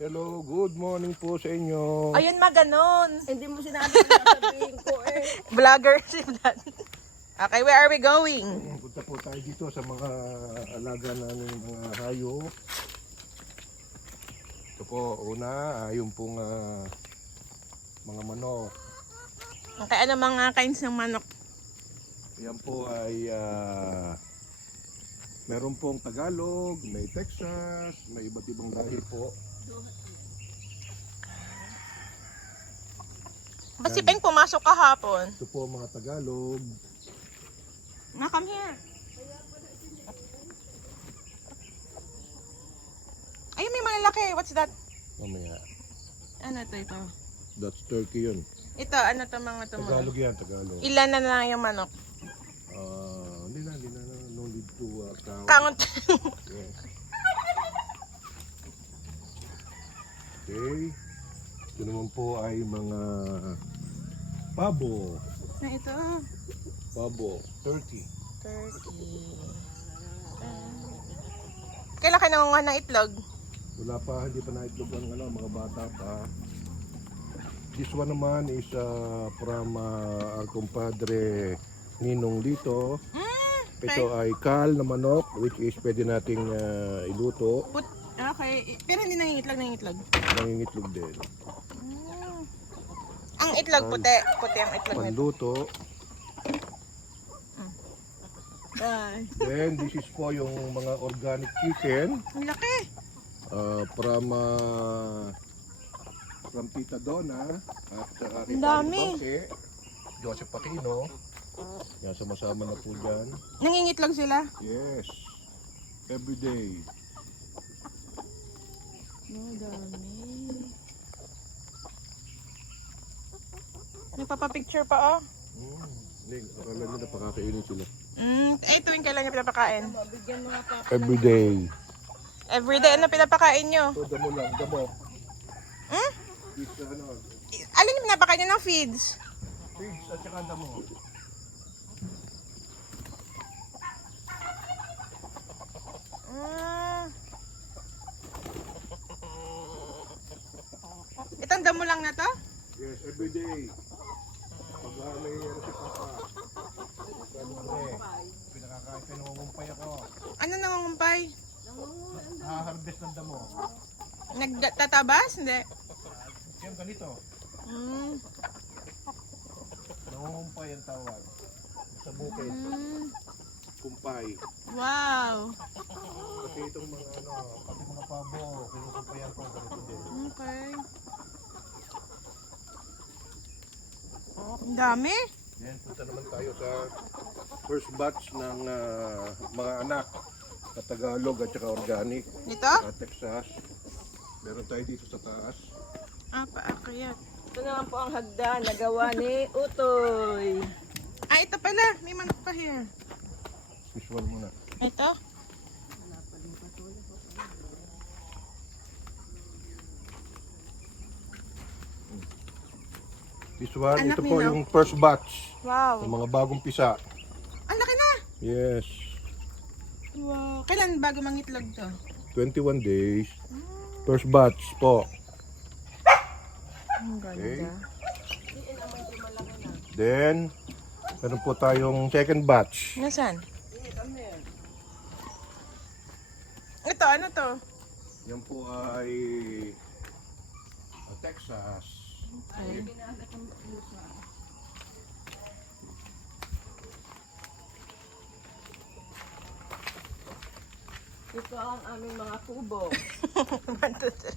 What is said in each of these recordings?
Hello, good morning po sa inyo. Ayun, maganon. Hindi mo sinabi na sabihin ko eh. Vlogger si Vlad. Okay, where are we going? Punta po tayo dito sa mga alaga namin mga hayop. Ito po, una, yung pong mga manok. Okay, ano mga kinds ng manok? Yan po ay meron pong Tagalog, may Texas, may iba't ibang lahi po. Ba't si Peng pumasok kahapon? Ito po mga Tagalog. Come here. Ayun, may malalaki. What's that? Mamaya. Ano ito? That's turkey yun. Ito, ano to mga ito? Tagalog yan, Tagalog. Ilan na lang yung manok? Hindi na. No need to count. Count. Yes. Okay. Ito naman po ay mga pabo. Na ito. Pabo, turkey. Turkey. Kailan ka nangunguha ng itlog? Wala pa, hindi pa naitlog ang mga bata pa. This one naman is from our compadre Ninong Lito. Ito ay kal na manok, which is pwede nating iluto. Okay, pero hindi nangingitlog. Nangingitlog din. Ang itlog puti. Puti ang itlog nito. Panluto. Bye. Then this is po yung mga organic chicken. Ang laki. From Tita Donna at Ang dami. Joseph Aquino. Yan, sama-sama na po dyan. Nangingitlog sila? Yes. Every day. Dami. Nagpapapicture pa oh. Akala nyo napakakainin sila. Tuwing kailan niya pinapakain? Mabigyan mga papa. Every day. Everyday, ano pinapakain nyo? So, damo lang, damo. Hmm? Feeds, Alin yung pinapakain nyo ng feeds? feeds at saka damo. Itong damo lang na to? Yes, every day. Pag may si Papa. Pinakakain ka, nangungumpay ako. Ano nangungumpay? Harvest ng damo. Nagtatabas? Hindi. Yan, ganito. Nangungumpay ang tawag. Sa bukid. Kumpay. Wow. Kasi itong mga pati mga pabo, kinukumpayan ko ganito din. Okay. Ang dami. Yan, punta naman tayo sa first batch ng mga anak na Tagalog at saka organic. Ito? Texas. Meron tayo dito sa taas. Paakyat. Ito naman po ang hagdan na gawa ni Utoy. Ito pala. May manok pa here. Visual muna. Ito? This one, Anak ito po nila. yung first batch Wow. ng mga bagong pisa. Ang laki na. Yes. Wow. Kailan bago mangitlog to? 21 days. First batch po. Ang Okay. ganda. Then, meron po tayong second batch. Nasaan? Ito, ano to? Yan po ay Texas. Okay. Ito ang aming mga kubo. 1, 2, 3.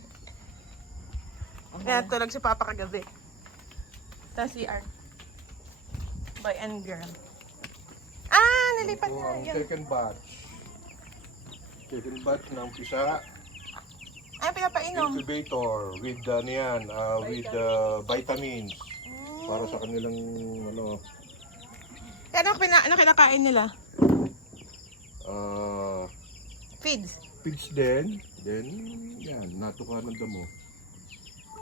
Kaya tulog si Papa kagabi. Tapos si Art. Boy and girl. Nalipat Ito na. ang Yan. second batch. Second batch ng pisa. Pinapainom. Incubator with vitamins para sa kanilang Ano kinakain nila? Feeds. feeds din. Then yan, natuka ng damo.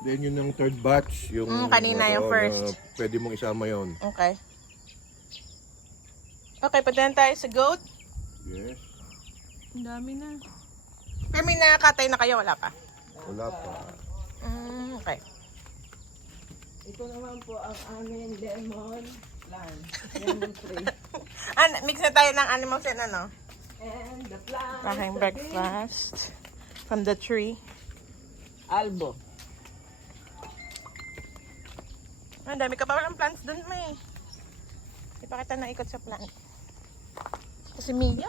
Then yun yung third batch, yung kanina yung first. Pwede mong isama yon. Okay. Okay, punta na tayo sa goat. Yes. Ang dami na. Pero may nakakatay na kayo, wala pa? Wala pa. Okay. Ito naman po ang aming lemon plant. Lemon tree. Mix na tayo ng animals and ano? And the plant. Aking breakfast from the tree. Albo. Ang dami ka pa walang plants dun, may. Ipakita na ikot sa plant. Kasi Mia.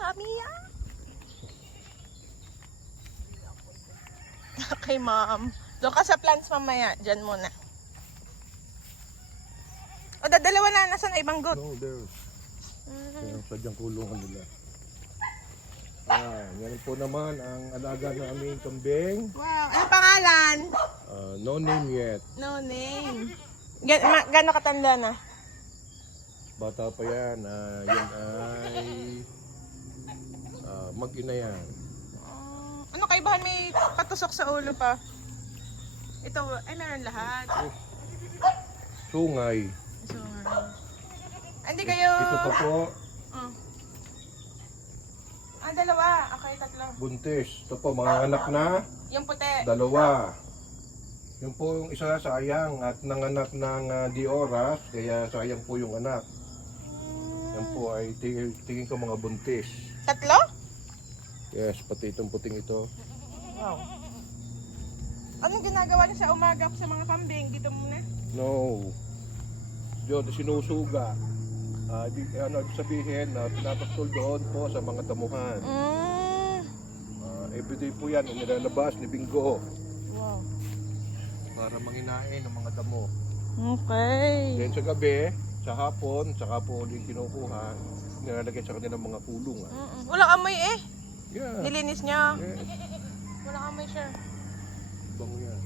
Okay, mom. Doon ka sa plants mamaya. Diyan muna. O, dadalawa na. Nasaan na ibang goat? No, there. Kaya sadyang kulungan nila. Yan po naman ang alaga naming kambing. Wow. Ano pangalan? No name yet. No name. Gano'n katanda na? Bata pa yan. Yan ay mag-ina yan. Ano kaibahan may patusok sa ulo pa? Ito, ay meron lahat. Sungay. So, hindi kayo... Ito pa po, Dalawa. Okay, tatlo. buntis. Ito po, mga anak na, Yung puti. dalawa. Yung po yung isa sayang at nanganak ng di oras, kaya sayang po yung anak. Yan po ay tingin ko mga buntis. Tatlo? Yes, pati itong puting ito. Wow. Anong ginagawa niyo sa umaga sa mga kambing? Dito muna? No. Diyon, sinusuga. Ibig sabihin na pinapastol doon po sa mga damuhan. Everyday po yan, nilalabas ni Bingo Wow. para manginain ng mga damo. Okay. Then sa gabi, sa hapon, saka po ulit kinukuha, nilalagay sa kanilang mga kulungan. Walang amoy eh. Yeah. Nilinis niya. Yes. Walang amoy siya. Bango yan.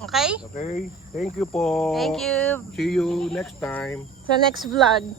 Okay? Okay, thank you po. Thank you. See you next time. Sa next vlog.